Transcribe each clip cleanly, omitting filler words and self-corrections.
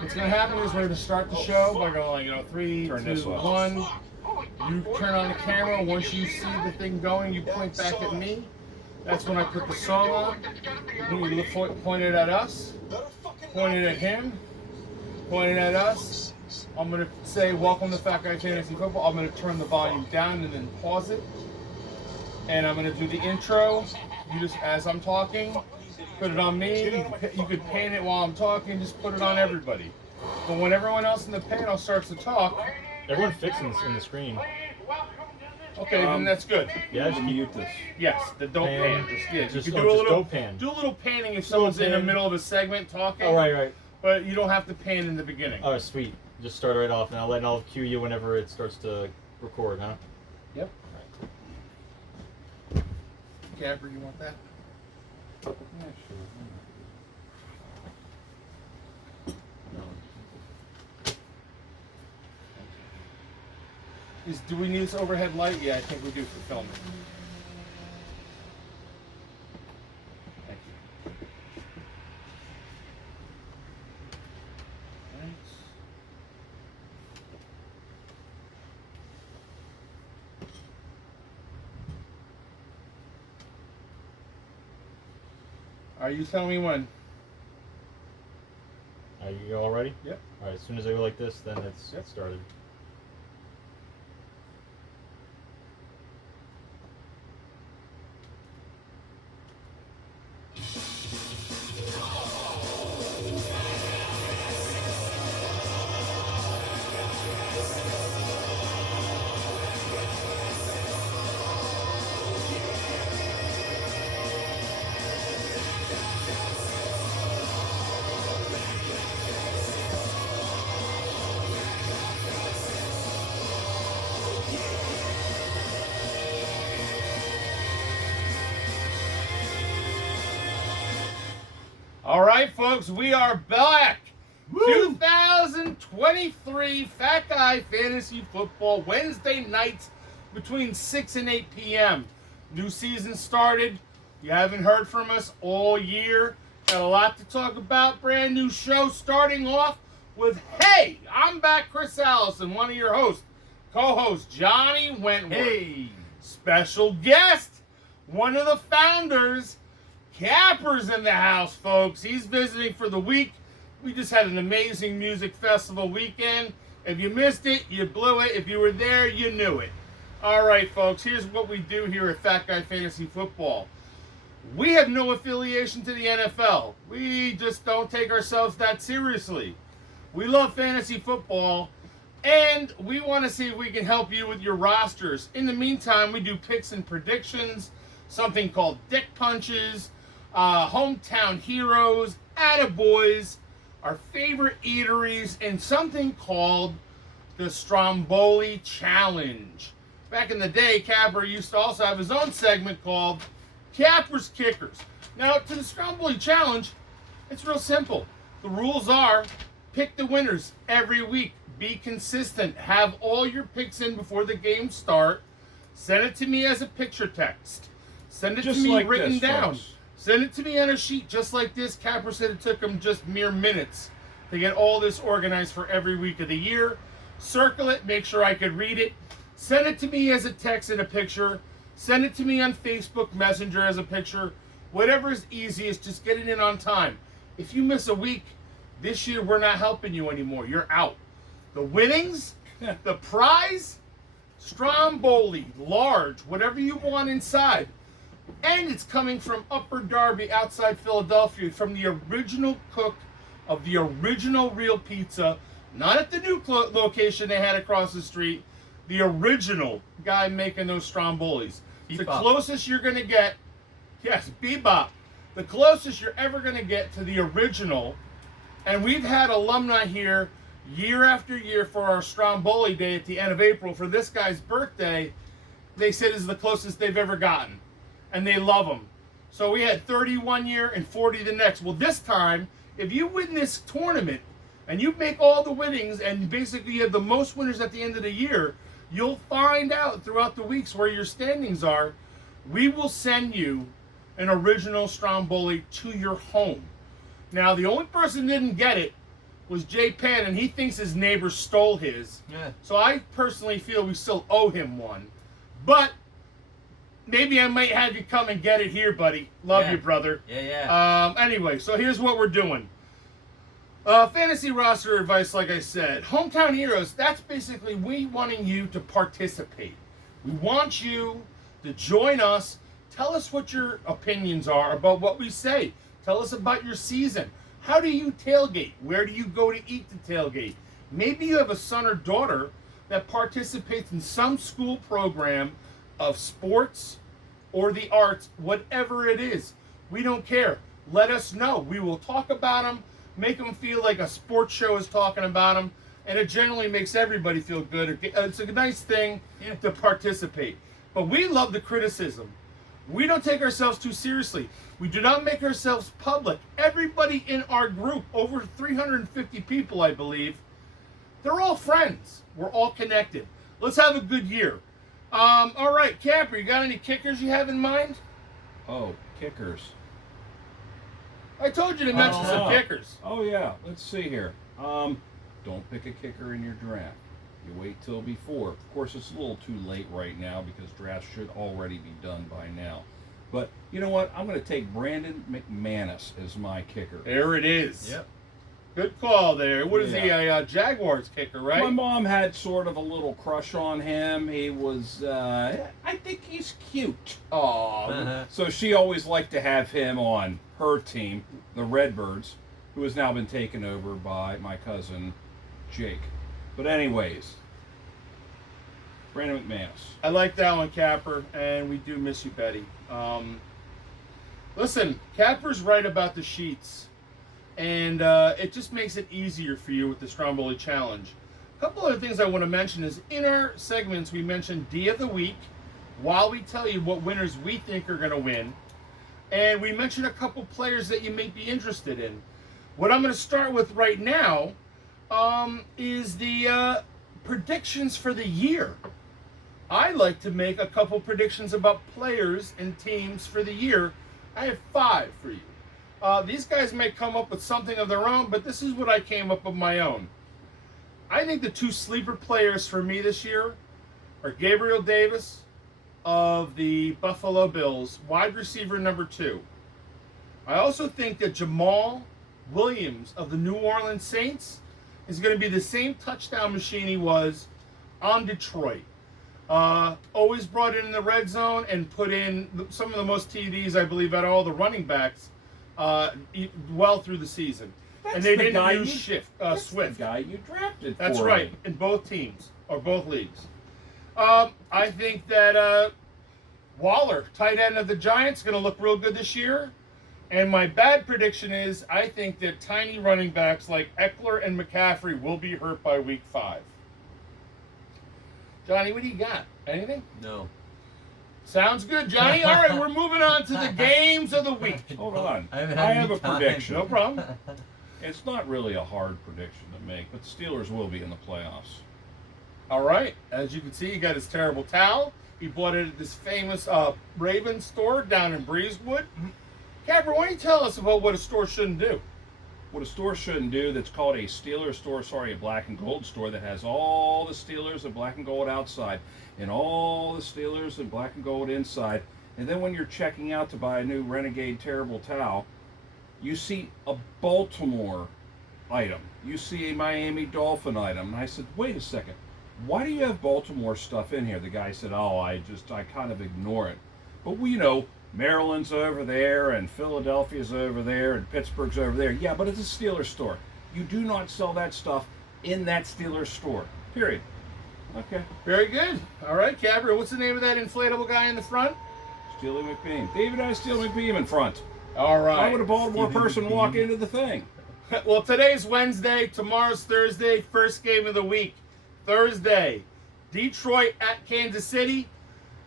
What's going to happen is we're going to start the show by going, 3, 2, 1. You turn on the camera. Once you see the thing going, you point back at me. That's when I put the song on. You point it at us, point it at him, point it at us. I'm going to say, welcome to Fat Guy Fantasy Football. I'm going to turn the volume down and then pause it. And I'm going to do the intro. You just, as I'm talking, put it on me. You could pan it while I'm talking. Just put it on everybody. But when everyone else in the panel starts to talk, everyone fixing in the screen. Okay, then that's good. Yeah, just mute this. Yes, the don't pan. Just you can do a little pan. Do a little panning if someone's in the middle of a segment talking. Oh, right. But you don't have to pan in the beginning. Oh, sweet. Just start right off, and I'll cue you whenever it starts to record, huh? Yep. Right. Gabber, you want that? Yeah, sure. Do we need this overhead light? Yeah, I think we do for filming. Thank you. Thanks. Are you telling me when? Are you all ready? Yep. All right, as soon as I go like this, then it's started. All right, folks, we are back. Woo! 2023 Fat Guy Fantasy Football, Wednesday nights between 6 and 8 p.m. New season started. You haven't heard from us all year. Got a lot to talk about. Brand new show starting off with, hey, I'm back, Chris Allison, one of your hosts. Co-host, Johnny Wentworth. Hey. Special guest, one of the founders, Capper's in the house, folks. He's visiting for the week. We just had an amazing music festival weekend. If you missed it, you blew it. If you were there, you knew it. All right, folks, here's what we do here at Fat Guy Fantasy Football. We have no affiliation to the NFL. We just don't take ourselves that seriously. We love fantasy football, and we want to see if we can help you with your rosters. In the meantime, we do picks and predictions, something called Dick Punches, Hometown Heroes, Attaboys, our favorite eateries, and something called the Stromboli Challenge. Back in the day, Capper used to also have his own segment called Capper's Kickers. Now, to the Stromboli Challenge, it's real simple. The rules are pick the winners every week. Be consistent. Have all your picks in before the games start. Send it to me as a picture text. Send it Just to me like written this, down. folks. Send it to me on a sheet just like this. Capper said it took him just mere minutes to get all this organized for every week of the year. Circle it, make sure I could read it. Send it to me as a text and a picture. Send it to me on Facebook Messenger as a picture. Whatever is easiest, just get it in on time. If you miss a week, this year we're not helping you anymore. You're out. The winnings, the prize, Stromboli, large, whatever you want inside. And it's coming from Upper Darby outside Philadelphia, from the original cook of the original real pizza, not at the new location they had across the street, the original guy making those Strombolis. The closest you're going to get, yes, Bebop, the closest you're ever going to get to the original. And we've had alumni here year after year for our Stromboli Day at the end of April. For this guy's birthday, they said is the closest they've ever gotten. And they love them. So we had 30 one year and 40 the next. Well, this time, if you win this tournament and you make all the winnings and basically you have the most winners at the end of the year, you'll find out throughout the weeks where your standings are. We will send you an original Stromboli to your home. Now, the only person who didn't get it was Jay Penn, and he thinks his neighbor stole his. Yeah. So I personally feel we still owe him one. But maybe I might have you come and get it here, buddy. Love Yeah. you, brother. Yeah. Anyway, so here's what we're doing. Fantasy roster advice, like I said. Hometown Heroes, that's basically we wanting you to participate. We want you to join us. Tell us what your opinions are about what we say. Tell us about your season. How do you tailgate? Where do you go to eat the tailgate? Maybe you have a son or daughter that participates in some school program of sports or the arts, whatever it is. We don't care. Let us know. We will talk about them, make them feel like a sports show is talking about them, and it generally makes everybody feel good. It's a nice thing to participate. But we love the criticism. We don't take ourselves too seriously. We do not make ourselves public. Everybody in our group, over 350 people, I believe, they're all friends. We're all connected. Let's have a good year. All right, Capper, you got any kickers you have in mind? Oh, kickers. I told you to mention some kickers. Oh yeah. Let's see here. Don't pick a kicker in your draft. You wait till before. Of course, it's a little too late right now because drafts should already be done by now. But you know what? I'm going to take Brandon McManus as my kicker. There it is. Yep. Good call there. What is he, Yeah. a Jaguars kicker, right? My mom had sort of a little crush on him. He was, I think he's cute. Aw. So she always liked to have him on her team, the Redbirds, who has now been taken over by my cousin Jake. But anyways, Brandon McManus. I like that one, Capper, and we do miss you, Betty. Listen, Capper's right about the sheets, and it just makes it easier for you with the Stromboli Challenge. A couple other things I want to mention is in our segments we mentioned D of the Week, while we tell you what winners we think are going to win, and we mentioned a couple players that you may be interested in. What I'm going to start with right now is the predictions for the year. I like to make a couple predictions about players and teams for the year. I have 5 for you. These guys may come up with something of their own, but this is what I came up with my own. I think the 2 sleeper players for me this year are Gabriel Davis of the Buffalo Bills, wide receiver number 2. I also think that Jamal Williams of the New Orleans Saints is going to be the same touchdown machine he was on Detroit. Always brought it in the red zone and put in some of the most TDs, I believe, out of all the running backs well through the season. And they didn't use Swift. The guy you drafted. That's for right, him. in both teams, or both leagues. I think that Waller, tight end of the Giants, going to look real good this year. And my bad prediction is I think that tiny running backs like Eckler and McCaffrey will be hurt by week 5. Johnny, what do you got? Anything? No. Sounds good, Johnny. All right, we're moving on to the games of the week. Hold on. I haven't I had have any a time. prediction. No problem. It's not really a hard prediction to make, but the Steelers will be in the playoffs. All right, as you can see, he got his terrible towel. He bought it at this famous Raven store down in Breezewood. Capper, why don't you tell us about what a store shouldn't do? What a store shouldn't do, that's called a Steelers store, a black and gold store that has all the Steelers and black and gold outside and all the Steelers and black and gold inside. And then when you're checking out to buy a new Renegade Terrible Towel, you see a Baltimore item. You see a Miami Dolphin item. And I said, wait a second, why do you have Baltimore stuff in here? The guy said, oh, I kind of ignore it. But we know Maryland's over there, and Philadelphia's over there, and Pittsburgh's over there. Yeah, but it's a Steelers store. You do not sell that stuff in that Steelers store. Period. Okay. Very good. All right, Capper, what's the name of that inflatable guy in the front? Steely McBeam. David has Steely McBeam in front. All right. Why would a Baltimore person walk into the thing? Well, today's Wednesday, tomorrow's Thursday, first game of the week. Thursday, Detroit at Kansas City.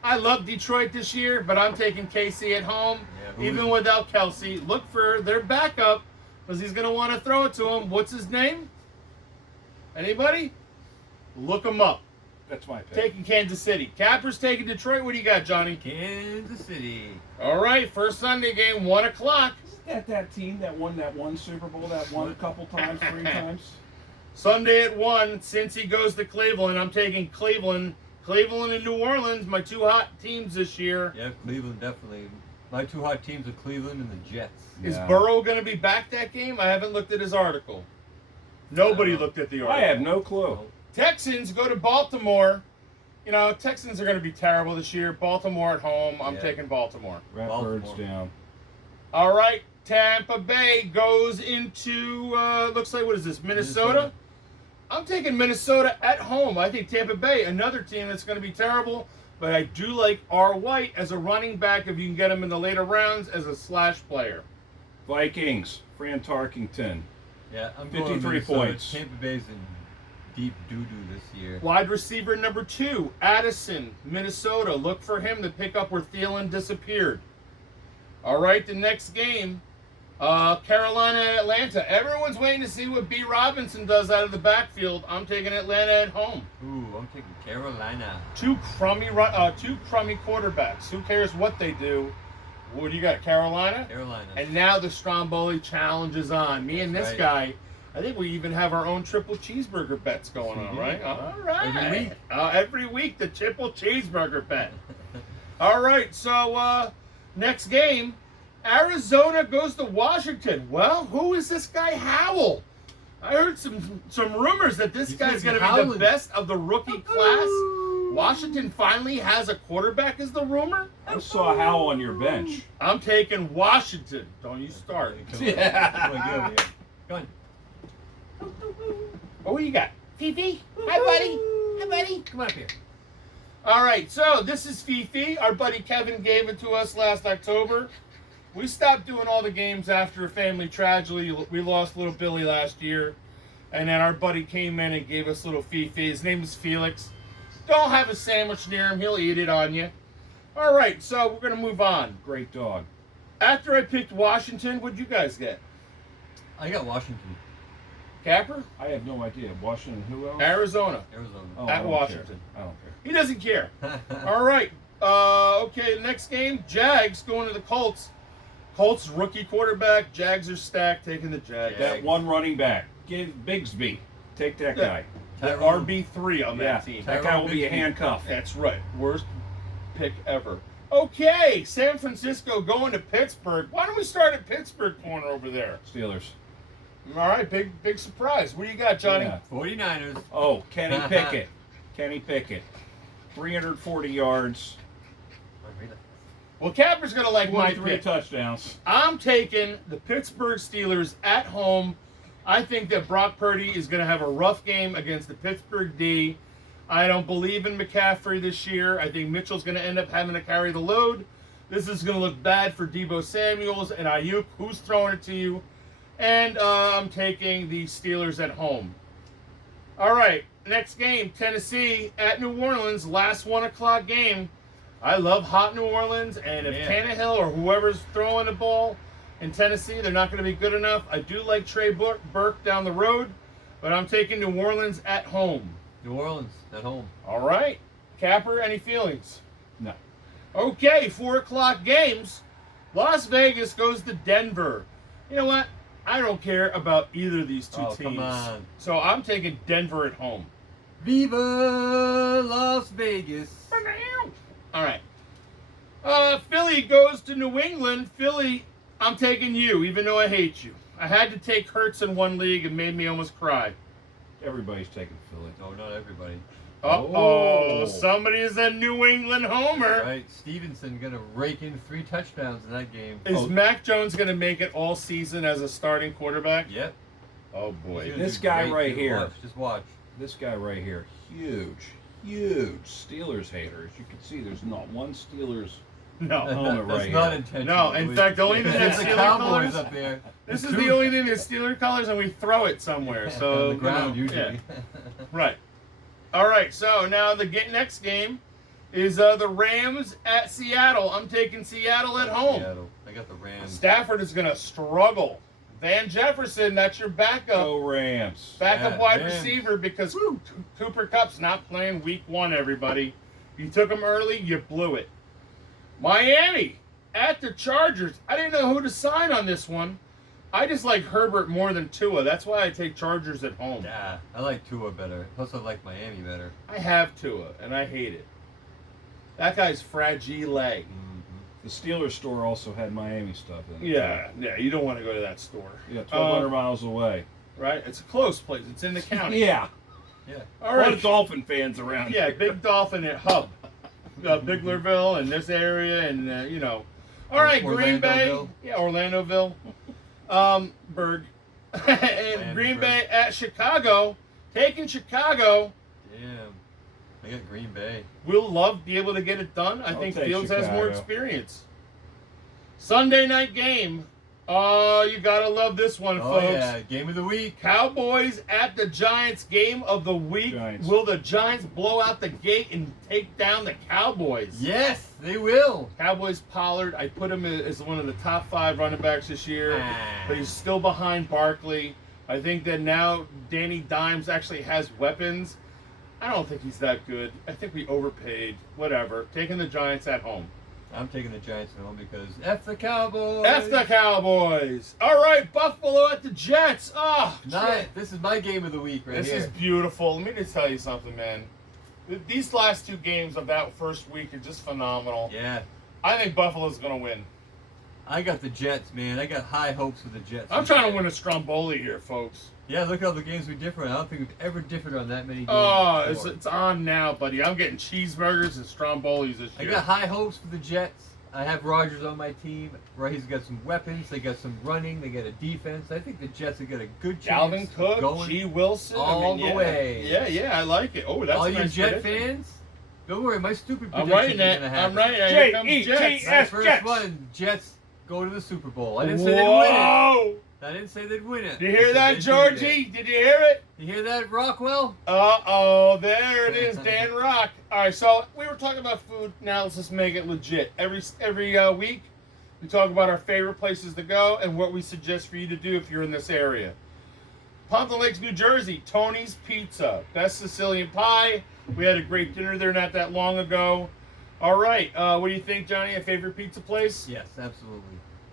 I love Detroit this year, but I'm taking KC at home, even without Kelsey. Look for their backup, because he's going to want to throw it to him. What's his name? Anybody? Look him up. That's my pick. Taking Kansas City. Capper's taking Detroit. What do you got, Johnny? Kansas City. All right, first Sunday game, 1 o'clock. that team that won that one Super Bowl, that won a couple times, 3 times? Sunday at 1, Cincy goes to Cleveland. I'm taking Cleveland. Cleveland and New Orleans, my 2 hot teams this year. Yeah, Cleveland definitely. My 2 hot teams are Cleveland and the Jets. Is Yeah. Burrow going to be back that game? I haven't looked at his article. Nobody looked at the article. I have no clue. Texans go to Baltimore. You know, Texans are going to be terrible this year. Baltimore at home. I'm Yeah. taking Baltimore. Ratbirds Baltimore. down. All right. Tampa Bay goes into, looks like, what is this, Minnesota? I'm taking Minnesota at home. I think Tampa Bay, another team that's going to be terrible. But I do like R. White as a running back if you can get him in the later rounds as a slash player. Vikings, Fran Tarkington. Yeah, I'm 53 going Minnesota. points. Tampa Bay's in deep doo-doo this year. Wide receiver number 2, Addison, Minnesota. Look for him to pick up where Thielen disappeared. All right, the next game, Carolina and Atlanta. Everyone's waiting to see what B. Robinson does out of the backfield. I'm taking Atlanta at home. Ooh, I'm taking Carolina. Two crummy quarterbacks. Who cares what they do? What do you got, Carolina? Carolina. And now the Stromboli challenge is on. Me and this That's guy, I think we even have our own triple cheeseburger bets going on, right? All right. Every week. Every week, the triple cheeseburger bet. All right, so next game, Arizona goes to Washington. Well, who is this guy Howell? I heard some rumors that this He's guy's going fucking to be the howling. best of the rookie class. Washington finally has a quarterback, is the rumor? I saw Howell on your bench. I'm taking Washington. Don't you start. Come on, come on, get over here. Come on. Oh, what you got? Fifi? Hi, buddy. Hi, buddy. Come on up here. All right, so this is Fifi. Our buddy Kevin gave it to us last October. We stopped doing all the games after a family tragedy. We lost little Billy last year. And then our buddy came in and gave us little Fifi. His name is Felix. Don't have a sandwich near him. He'll eat it on you. All right, so we're going to move on. Great dog. After I picked Washington, what'd you guys get? I got Washington, Capper? I have no idea. Washington, who else? Arizona. Arizona. Oh, At I don't Washington. care. I don't care. He doesn't care. All right. Okay, next game, Jags going to the Colts. Colts rookie quarterback. Jags are stacked, taking the Jags. Yeah. That one running back. Give Bigsby. Take that Yeah. guy. The Tyrone. RB3 on Yeah, that team. that guy will be a Bigsby. handcuff. That's right. Worst pick ever. Okay, San Francisco going to Pittsburgh. Why don't we start at Pittsburgh corner over there? Steelers. All right, big surprise. What do you got, Johnny? Yeah. 49ers. Oh, Kenny Pickett. Kenny Pickett. 340 yards. Well, Capper's going to like my 23 pick. touchdowns. I'm taking the Pittsburgh Steelers at home. I think that Brock Purdy is going to have a rough game against the Pittsburgh D. I don't believe in McCaffrey this year. I think Mitchell's going to end up having to carry the load. This is going to look bad for Deebo Samuels and Ayuk. Who's throwing it to you? And I'm taking the Steelers at home. All right, next game, Tennessee at New Orleans. Last 1 o'clock game. I love hot New Orleans, and if Yeah. Tannehill or whoever's throwing the ball in Tennessee, they're not going to be good enough. I do like Trey Burke down the road, but I'm taking New Orleans at home. New Orleans at home. All right. Capper, any feelings? No. Okay, 4 o'clock games. Las Vegas goes to Denver. You know what? I don't care about either of these two Oh, teams. come on. So I'm taking Denver at home. Viva Las Vegas. All right. Philly goes to New England. Philly, I'm taking you, even though I hate you. I had to take Hurts in one league and made me almost cry. Everybody's taking Philly. No, not everybody. Uh-oh, Oh. somebody's a New England homer. Right, Stevenson gonna rake in 3 touchdowns in that game. Is Mac Jones going to make it all season as a starting quarterback? Yep. Oh, He's boy. gonna This do guy great. right Just here. watch, Just watch. This guy right here, huge Steelers hater. As you can see, there's not one Steelers No. helmet That's right not here. intentional. No, in fact, the only thing There's that's the Steeler Cowboys colors- up there. This is the only thing that's Steeler colors, and we throw it somewhere. So on the ground you know, usually. yeah. Right. All right. So now the next game is the Rams at Seattle. I'm taking Seattle at home. Seattle. I got the Rams. Stafford is going to struggle. Van Jefferson, that's your backup. Go Rams. Backup Yeah, wide Rams. receiver because Cooper Kupp's not playing week 1, everybody. You took him early, you blew it. Miami at the Chargers. I didn't know who to sign on this one. I just like Herbert more than Tua. That's why I take Chargers at home. Yeah, I like Tua better. Plus, I like Miami better. I have Tua, and I hate it. That guy's fragile. The Steelers store also had Miami stuff in it. Yeah, you don't want to go to that store. Yeah, 1,200 miles away. Right? It's a close place. It's in the county. Yeah. Yeah. All A lot right. of Dolphin fans around. Yeah, Big Dolphin at Hub. Biglerville and this area, and, you know. All right, Green Bay. Orlandoville. Yeah, Orlandoville. Berg. And Green Bay at Chicago. Taking Chicago. Damn. I got Green Bay. Will Love be able to get it done? I I'll think take Fields has more Chicago. experience. Sunday night game. Oh, you gotta love this one, Oh, folks. yeah. Game of the week. Cowboys at the Giants, game of the week. Giants. Will the Giants blow out the gate and take down the Cowboys? Yes, they will. Cowboys Pollard, I put him as one of the top 5 running backs this year, but he's still behind Barkley. I think that now Danny Dimes actually has weapons. I don't think he's that good. I think we overpaid. Whatever. Taking the Giants at home. I'm taking the Giants at home because F the Cowboys. F the Cowboys. All right, Buffalo at the Jets. Oh, Nice. This is my game of the week right this here. is beautiful. Let me just tell you something, man. These last 2 games of that first week are just phenomenal. Yeah. I think Buffalo's going to win. I got the Jets, man. I got high hopes for the Jets. I'm trying to win a Stromboli here, folks. Yeah, look at all the games we differ on. I don't think we've ever differed on that many games. Oh, before. it's on now, buddy. I'm getting cheeseburgers and Strombolis this I year. got high hopes for the Jets. I have Rodgers on my team. Right, he's got some weapons. They got some running. They got a defense. I think the Jets have got a good chance. Dalvin of Cook, going G. Wilson. all the yeah. way. Yeah, I like it. Oh, that's all a you nice Jet prediction. fans. Don't worry, my stupid I'm predictions writing are that. gonna happen. I'm writing that. Here comes J-E-T-S. Jets. My Yes, first Jets. one, Jets go to the Super Bowl. I didn't say they'd win it. Whoa! I didn't say they'd win it. Did you I hear said that, they'd beat Georgie? it. Did you hear it? You hear that, Rockwell? Uh-oh, there it is, Dan Rock. All right, so we were talking about food. Now let's just make it legit. Every week, we talk about our favorite places to go and what we suggest for you to do if you're in this area. Pompton Lakes, New Jersey, Tony's Pizza. Best Sicilian pie. We had a great dinner there not that long ago. All right, what do you think, Johnny? A favorite pizza place? Yes, absolutely.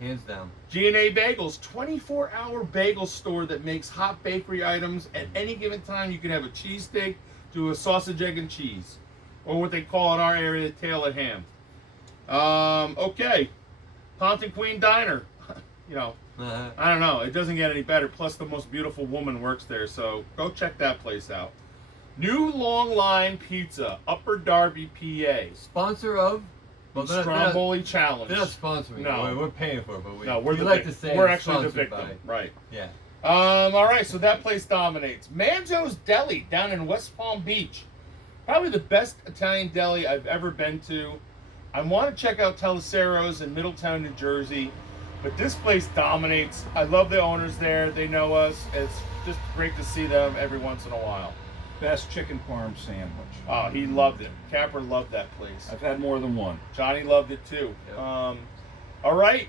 Hands down. G&A Bagels, 24-hour bagel store that makes hot bakery items. At any given time, you can have a cheesesteak to a sausage, egg, and cheese. Or what they call in our area, tail and ham. Okay. Pompton Queen Diner. You know, I don't know. It doesn't get any better. Plus, the most beautiful woman works there. So go check that place out. New Long Line Pizza, Upper Darby, PA. Sponsor of? Well, they're not- Stromboli Challenge. They're not sponsoring. No. We're paying for it, but we. No, we're we the like vic- to say we're it's actually the sponsored victim. by- Right. Yeah. All right, so that place dominates. Manzo's Deli down in West Palm Beach. Probably the best Italian deli I've ever been to. I want to check out Telesero's in Middletown, New Jersey, but this place dominates. I love the owners there. They know us. It's just great to see them every once in a while. Best chicken parm sandwich. Oh, he loved it. Capper loved that place. I've had more than one. Johnny loved it too. Yep. All right,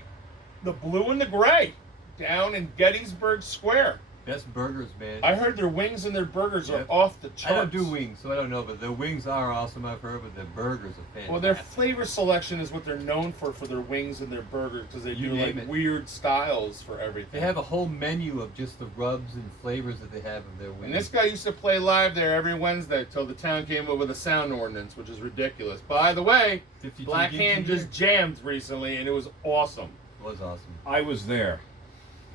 the blue and the gray down in Gettysburg Square. Best burgers, man. I heard their wings and their burgers are Yep. off the I charts. don't do wings, so I don't know, but the wings are awesome, I've heard, but the burgers are fantastic. Well, their flavor selection is what they're known for their wings and their burgers, because they You do like name it. weird styles for everything. They have a whole menu of just the rubs and flavors that they have of their wings. And this guy used to play live there every Wednesday till the town came up with a sound ordinance, which is ridiculous. By the way, 52 Black gigs Hand a year. just jammed recently, and it was awesome. was awesome. I was there.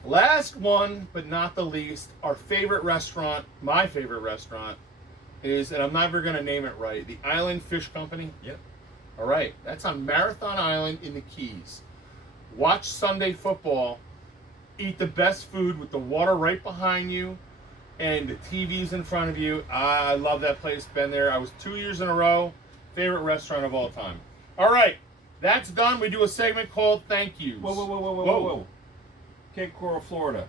Last one, but not the least, our favorite restaurant, my favorite restaurant, is, and I'm never going to name it right, the Island Fish Company. Yep. All right, that's on Marathon Island in the Keys. Watch Sunday football, eat the best food with the water right behind you, and the TV's in front of you. I love that place. Been there. I was 2 years in a row. Favorite restaurant of all time. All right, that's done. We do a segment called Thank Yous. Whoa. Cape Coral, Florida.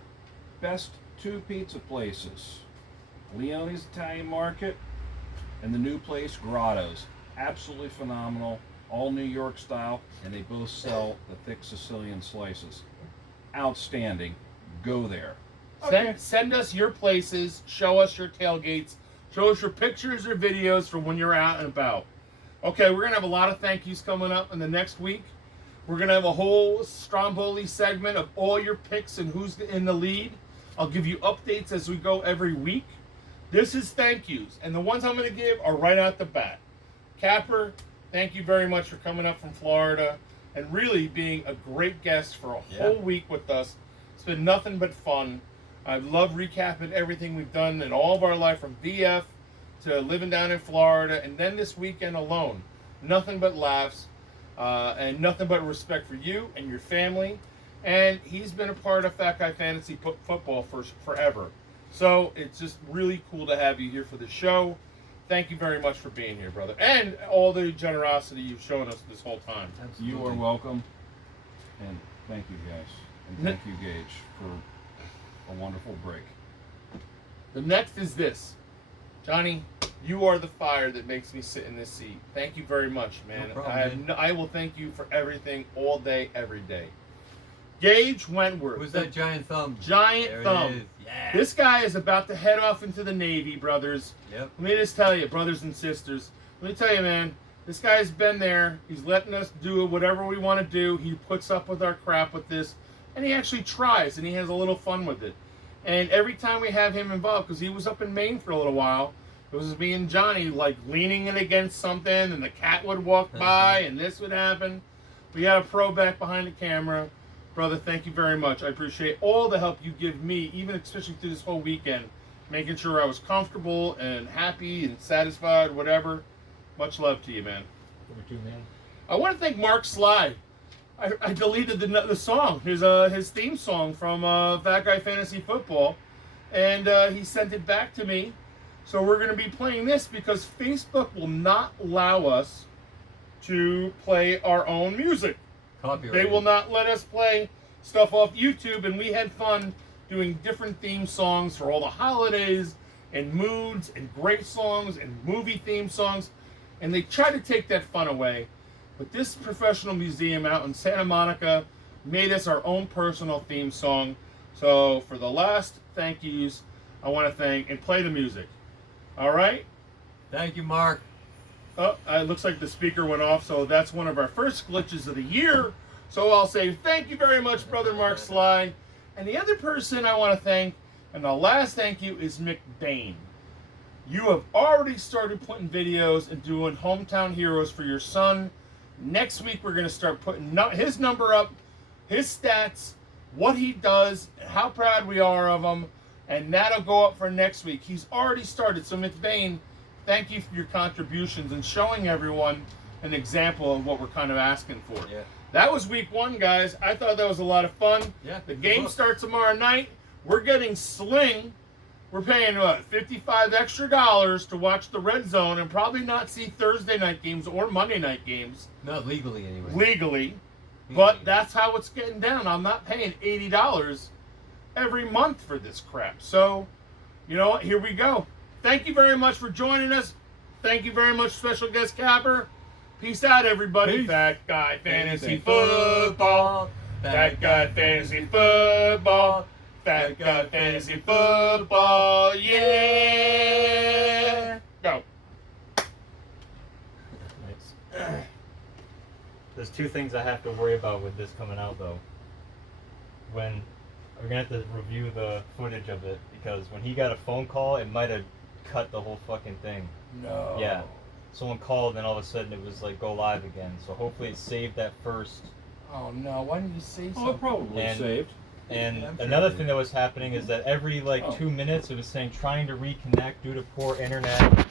Best 2 pizza places. Leone's Italian Market and the new place, Grottos. Absolutely phenomenal. All New York style, and they both sell the thick Sicilian slices. Outstanding. Go there. Send us your places. Show us your tailgates. Show us your pictures or videos from when you're out and about. Okay, we're going to have a lot of thank yous coming up in the next week. We're going to have a whole Stromboli segment of all your picks and who's in the lead. I'll give you updates as we go every week. This is thank yous. And the ones I'm going to give are right out the bat. Capper, thank you very much for coming up from Florida and really being a great guest for a whole week with us. It's been nothing but fun. I love recapping everything we've done in all of our life, from VF to living down in Florida, and then this weekend alone. Nothing but laughs and nothing but respect for you and your family. And he's been a part of Fat Guy Fantasy Football for forever. So it's just really cool to have you here for the show. Thank you very much for being here, brother. And all the generosity you've shown us this whole time. You are welcome. And thank you, guys. And thank you, Gage, for a wonderful break. The next is this. Johnny, you are the fire that makes me sit in this seat. Thank you very much, man. No problem, man. I will thank you for everything all day, every day. Gage Wentworth. Who's that giant thumb? Giant There thumb. It is. Yeah. This guy is about to head off into the Navy, brothers. Yep. Let me just tell you, brothers and sisters. Let me tell you, man. This guy's been there. He's letting us do whatever we want to do. He puts up with our crap with this. And he actually tries, and he has a little fun with it. And every time we have him involved, because he was up in Maine for a little while, it was me and Johnny, like, leaning in against something, and the cat would walk by, and this would happen. We got a pro back behind the camera. Brother, thank you very much. I appreciate all the help you give me, even especially through this whole weekend, making sure I was comfortable and happy and satisfied, whatever. Much love to you, man. Number 2, man. I want to thank Mark Sly. I deleted the song, his theme song from Fat Guy Fantasy Football, and he sent it back to me. So we're going to be playing this because Facebook will not allow us to play our own music. Copyright. They will not let us play stuff off YouTube, and we had fun doing different theme songs for all the holidays and moods and great songs and movie theme songs, and they try to take that fun away. But this professional museum out in Santa Monica made us our own personal theme song. So for the last thank yous, I want to thank and play the music. All right? Thank you, Mark. Oh, it looks like the speaker went off, so that's one of our first glitches of the year. So I'll say thank you very much, Brother Mark Sly. And the other person I want to thank, and the last thank you, is Mick Bain. You have already started putting videos and doing Hometown Heroes for your son. Next week, we're going to start putting his number up, his stats, what he does, how proud we are of him, and that'll go up for next week. He's already started. So, Mick Bain, thank you for your contributions and showing everyone an example of what we're kind of asking for. Yeah. That was week 1, guys. I thought that was a lot of fun. Yeah. The game starts tomorrow night. We're getting Sling. We're paying, $55 extra to watch the Red Zone and probably not see Thursday night games or Monday night games Not legally, anyway. legally. But that's how it's getting down. I'm not paying $80 every month for this crap. So, you know what? Here we go. Thank you very much for joining us. Thank you very much, special guest Capper. Peace out, everybody. Peace. Fat Guy Fantasy Thank Football. Fat Guy Fantasy Football. Fat Guy Fantasy Football. Yeah. Go. Nice. There's 2 things I have to worry about with this coming out, though. When we're gonna have to review the footage of it, because when he got a phone call, it might have cut the whole fucking thing. No. Yeah. Someone called, and all of a sudden it was like go live again. So hopefully it saved that first. Oh, no. Why didn't you say something? Oh, it probably And- saved. And Yeah, I'm sure another it thing did. that was happening is that every 2 minutes it was saying trying to reconnect due to poor internet.